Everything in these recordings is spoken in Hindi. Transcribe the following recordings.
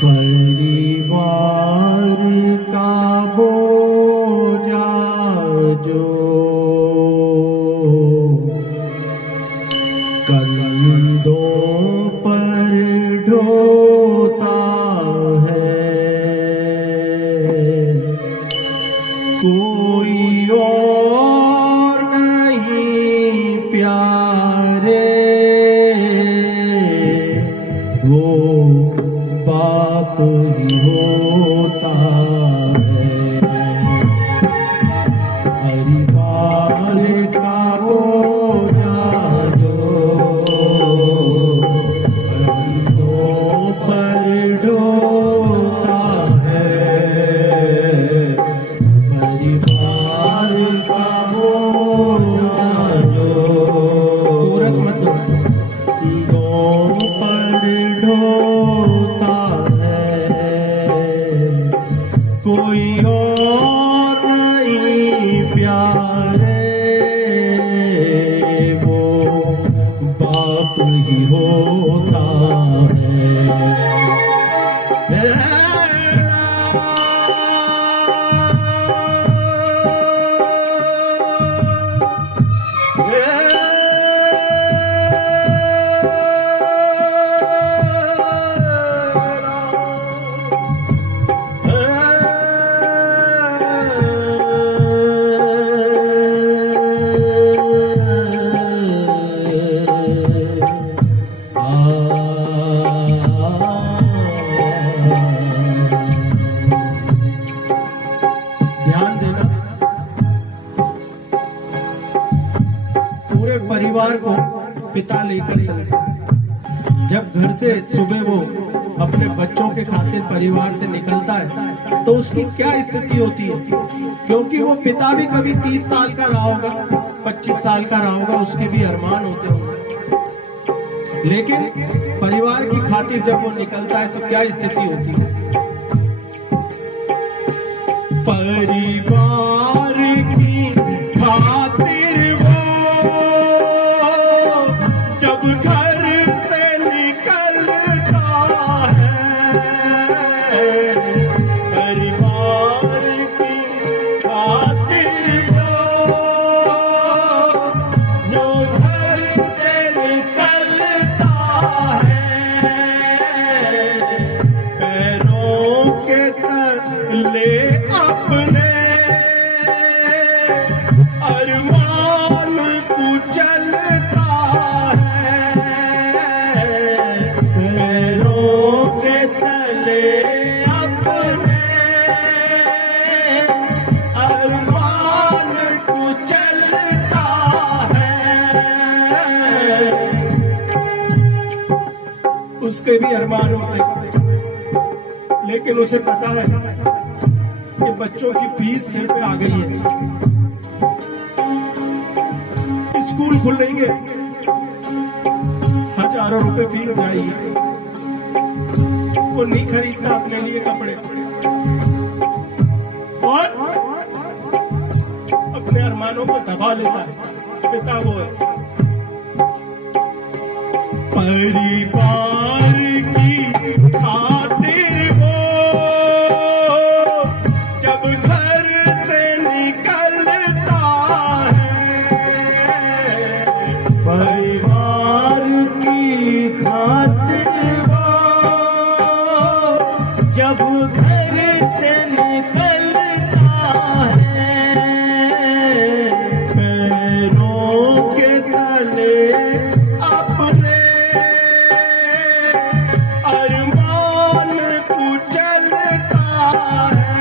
परिवार का बोझा जो कंधों पर ढोता है, कोई और नहीं प्यारे, वो बाप ही होता है। परिवार का बोझा जो कंधों पर ढोता है, परिवार का बोझा जो कोरस मत कंधों पर ढोता है, कोई और नहीं प्यारे, वो बाप ही होता है। ध्यान देना, पूरे परिवार को पिता लेकर चलता है। जब घर से सुबह वो अपने बच्चों के खातिर परिवार से निकलता है तो उसकी क्या स्थिति होती है, क्योंकि वो पिता भी कभी 30 साल का रहा होगा, 25 साल का रहा होगा, उसके भी अरमान होते होंगे, लेकिन परिवार की खातिर जब वो निकलता है तो क्या स्थिति होती है। परिवार की खातिर वो जब घर से निकलता है, परिवार की खातिर वो जो घर से निकलता है, पैरों के तले अपने अरमान कुचलता है, पैरों के तले अपने अरमान कुचलता है। उसके भी अरमान होते, लेकिन उसे पता है कि बच्चों की फीस सिर पे आ गई है, स्कूल खुलेंगे, हजारों रुपए फीस जाएगी, वो नहीं खरीदता अपने लिए कपड़े और अपने अरमानों को दबा लेता है। पिता वो है। परिवार की खातिर वो जब घर से निकलता है, परिवार की खातिर वो जब घर से निकलता है, पैरों के तले अपने अरमान कुचलता है,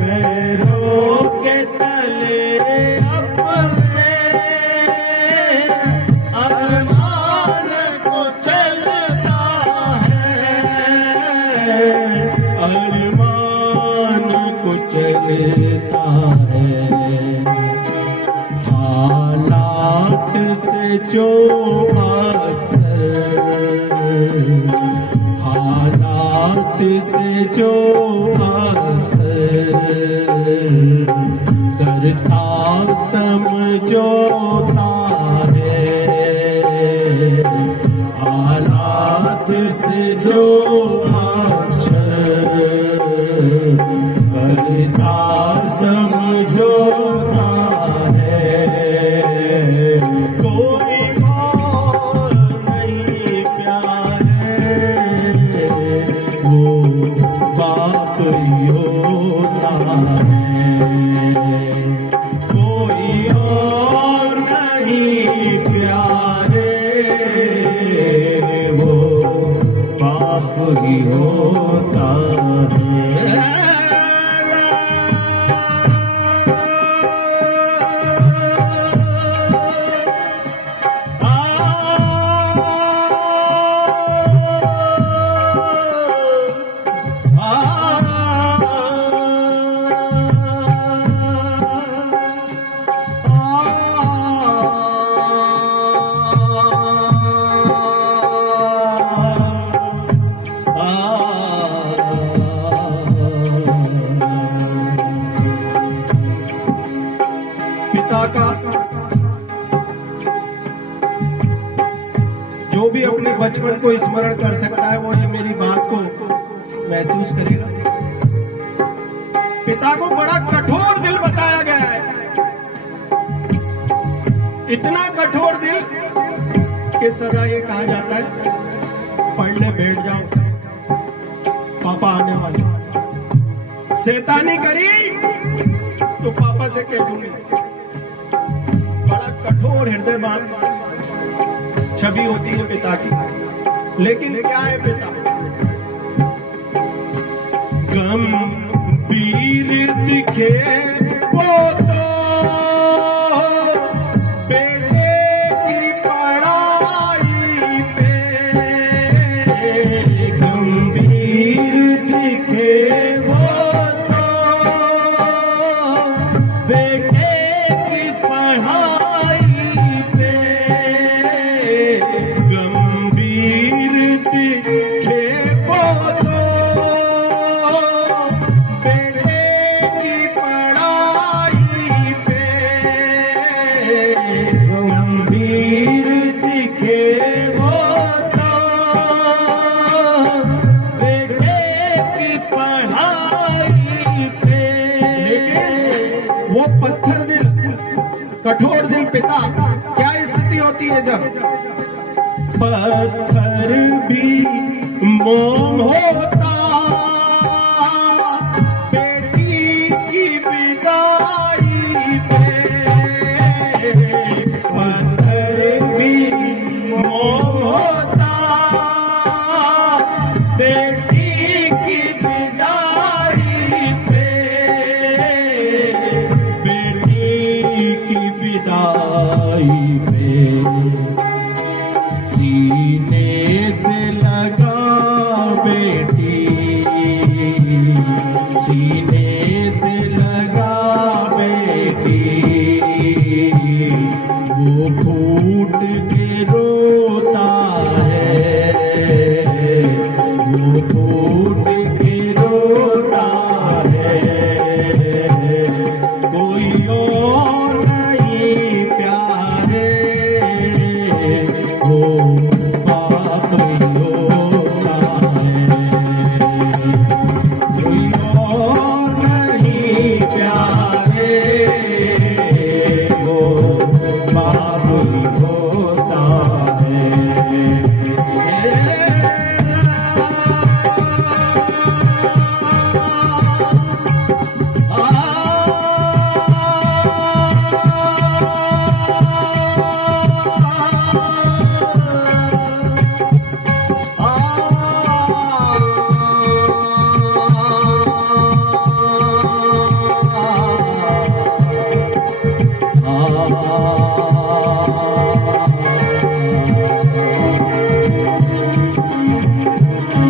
पैरों के तले अपने अरमान कुचलता है, अरमान कुचलता है। हालात से जो अक्सर, हालात से जो अक्सर करता समझौता है, हालात से जो जो करता समझोता है, कोई और नहीं प्यारे, वो बाप ही होता है, कोई और नहीं प्यारे, वो बाप ही होता है। जो भी अपने बचपन को स्मरण कर सकता है वो ये मेरी बात को महसूस करेगा। पिता को बड़ा कठोर दिल बताया गया है, इतना कठोर दिल कि सदा ये कहा जाता है पढ़ने बैठ जाओ, पापा आने वाले, शैतानी करी तो पापा से कह दूंगी। बड़ा कठोर हृदयवान छवि होती है पिता की, लेकिन क्या है पिता? गंभीर दिखे वो तो बेटे की पढ़ाई पे, गंभीर दिखे वो तो बेटे की पढ़ाई पे, गंभीर दिखे वो तो बेटे की पढ़ाई पे, गंभीर दिखे वो तो बेटे की पढ़ाई पे। लेकिन वो पत्थर दिल, कठोर दिल पिता, क्या स्थिति होती है जब पत्थर भी मोम होता, बेटी की विदाई पे, पत्थर भी मोम होता, बेटी की विदाई पे, बेटी की विदाई पे, सीने से लगा बेटी, सीने से लगा बेटी, वो फूट के रोता है, वो फूट के रोता है, कोई और नहीं प्यारे, वो बाप ही होता है, कोई और नहीं प्यारे, वो बाप ही होता है।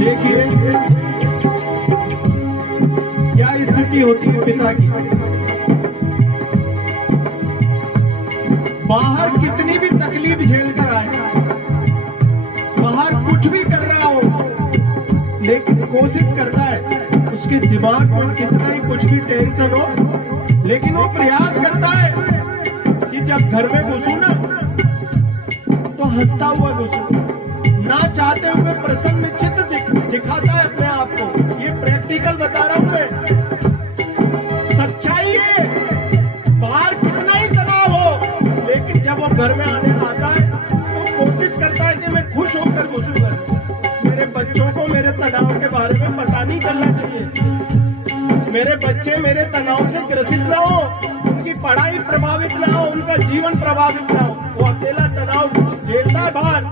देखिए क्या स्थिति होती है पिता की। बाहर कितनी भी तकलीफ झेल कर आए, बाहर कुछ भी कर रहा हो, लेकिन कोशिश करता है, उसके दिमाग में कितना ही कुछ भी टेंशन हो, लेकिन वो प्रयास करता है कि जब घर में घुसूं ना तो हंसता हुआ घुसूं, ना चाहते हुए प्रसन्न चित्त दिखे, बच्चों को मेरे तनाव के बारे में पता नहीं चलना चाहिए। मेरे बच्चे मेरे तनाव से ग्रसित ना हो, उनकी पढ़ाई प्रभावित ना हो, उनका जीवन प्रभावित ना हो। वो अकेला तनाव झेलता है बाहर,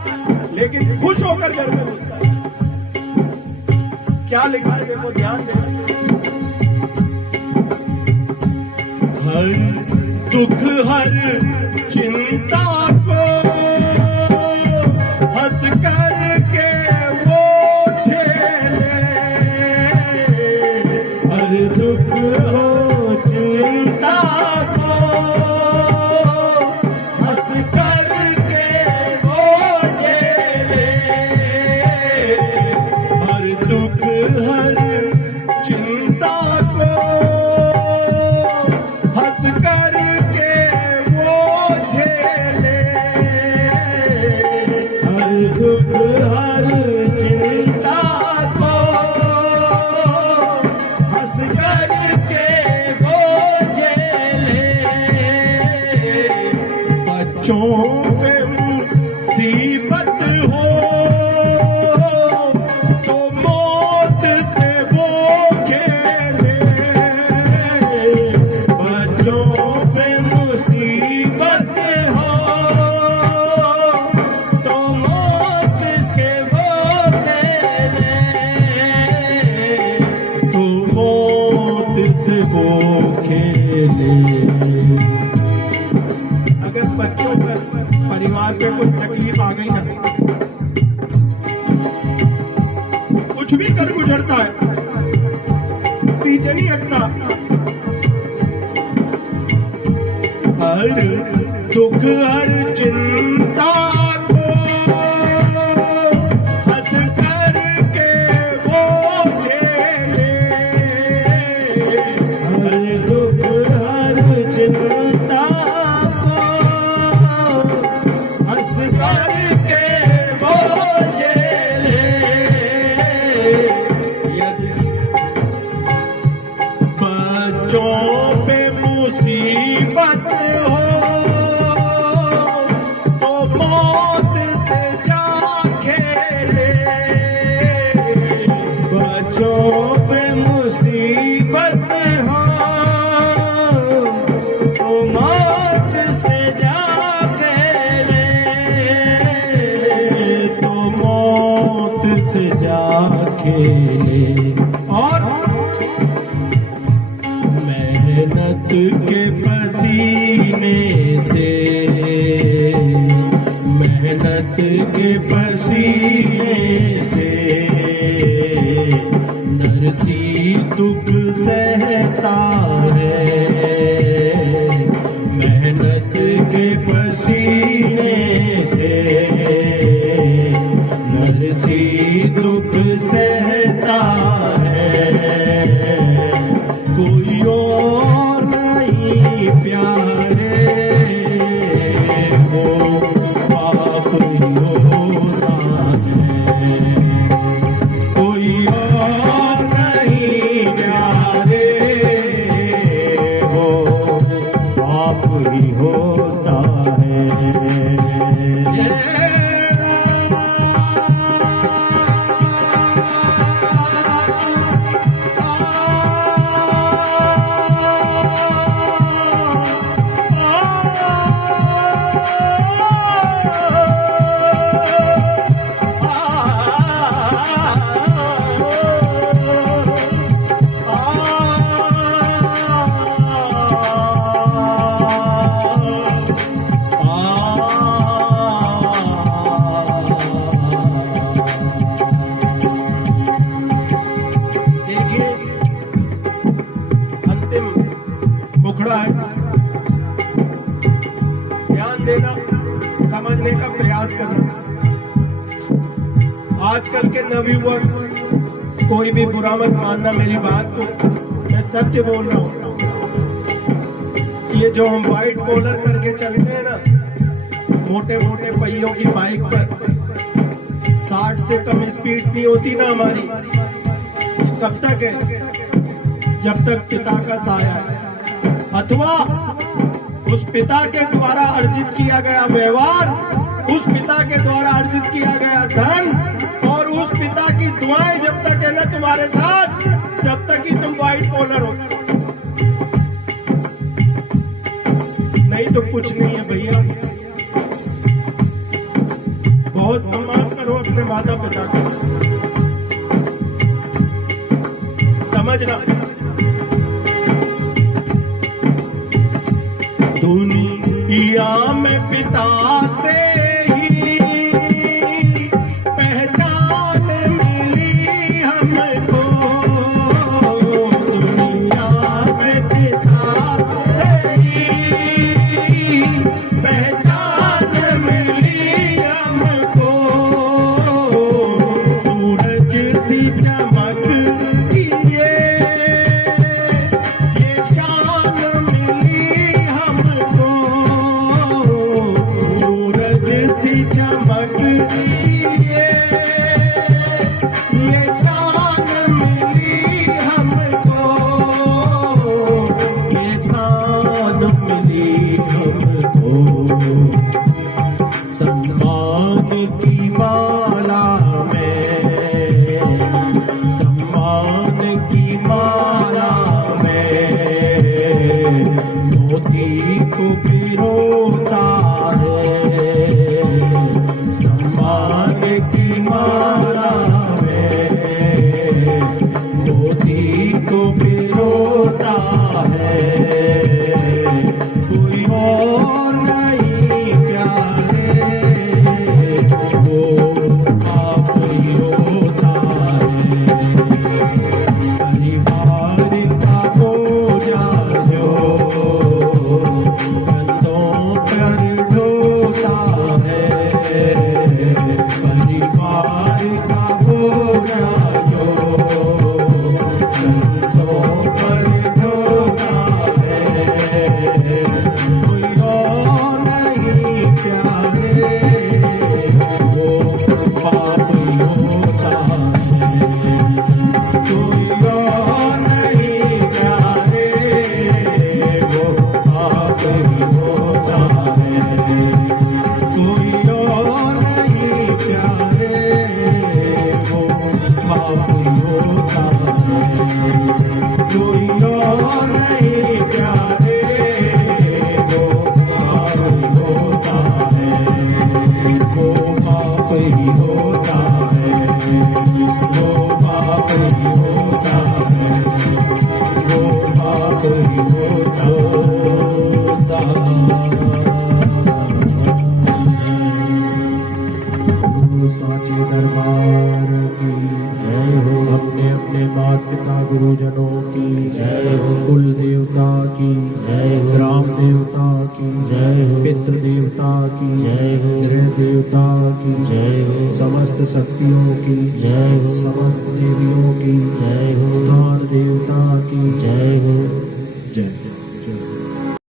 लेकिन खुश होकर घर में घुसता है। क्या लिखा है देखो, ध्यान देना। हर दुख हर चिंता को हंस करके वो झेले, हर दुख हो चिंता को हंस करके वो झेले, हर दुख हर चिंता को हंस करके वो झेले, हर दुख हर चिंता को हंस करके वो झेले। बच्चों पे मुसीबत हो तो मौत से वो खेले, बच्चों पे मुसीबत हो तो मौत से वो खेले, तो मौत से वो खेले। अगर बच्चों पर परिवार पे कोई तकलीफ आ गई ना, कुछ भी कर गुजरता है, पीछे नहीं हटता। हर दुख हर चिंता को हंस करके वो झेले, हर दुख हर चिंता को हंस करके वो झेले। यदि बच्चों पे मुसीबत हो तो मौत से जा खेले, बच्चों पे मुसीबत हो तो मौत से जा खेले, तो मौत से जा खेले। और मेहनत के पसीने से, मेहनत के पसीने से नरसी दुख सहता है, मेहनत के पसीने से नरसी दुख सहता है। कोई और नहीं प्यारे वो पाप ही होता है, कोई और नहीं प्यारे वो पाप ही होता है। मुखड़ा है, ध्यान देना, समझने का प्रयास करना। आजकल के नवयुवक, कोई भी बुरा मत मानना मेरी बात को, मैं सत्य बोल रहा हूँ। ये जो हम व्हाइट कॉलर करके चलते हैं ना, मोटे मोटे पहियों की बाइक पर, 60 से कम स्पीड नहीं होती ना हमारी, कब तक है? जब तक पिता का साया है, अथवा उस पिता के द्वारा अर्जित किया गया व्यवहार, उस पिता के द्वारा अर्जित किया गया धन और उस पिता की तुम्हारे साथ जब तक कि तुम व्हाइट कॉलर हो, नहीं तो कुछ नहीं है भैया। बहुत सम्मान करो अपने माता पिता का, समझना। दुनिया में पिता से ही पहचान मिली हमको, दुनिया में पिता से ही पहचान मिली हमको। सूरज सी चमक की ये शान मिली हमको, सूरज सी चमक की ये शान मिली हमको, ये शान मिली हमको। सम्मान की माला में, सम्मान की माला में मोती को पिरोता है, सम्मान की माला में मोती को पिरोता है। कोई और नहीं प्यारे, वो आप ही होता है। परिवार का बोझा जो कंधों पर ढोता है, परिवार का बोझा जो कंधों पर ढोता है। कोई और नहीं प्यारे, वो बाप ही होता है। कोई और नहीं प्यारे, वो बाप ही होता है। कोई और नहीं प्यारे, वो बाप ही होता है। कोई और नहीं प्यारे, वो बाप ही होता है। वो बाप ही होता है, वो बाप ही होता है, वो बाप ही होता है। साचे दरबार की जय हो। अपने अपने माता पिता गुरुजनों की जय हो। कुल देवता की जय हो। ग्राम देवता की जय हो। पितृ देवता की जय हो। गृह देवता की जय हो। समस्त शक्तियों की जय हो। समस्त देवियों की जय हो। स्थान देवता की जय हो। जय।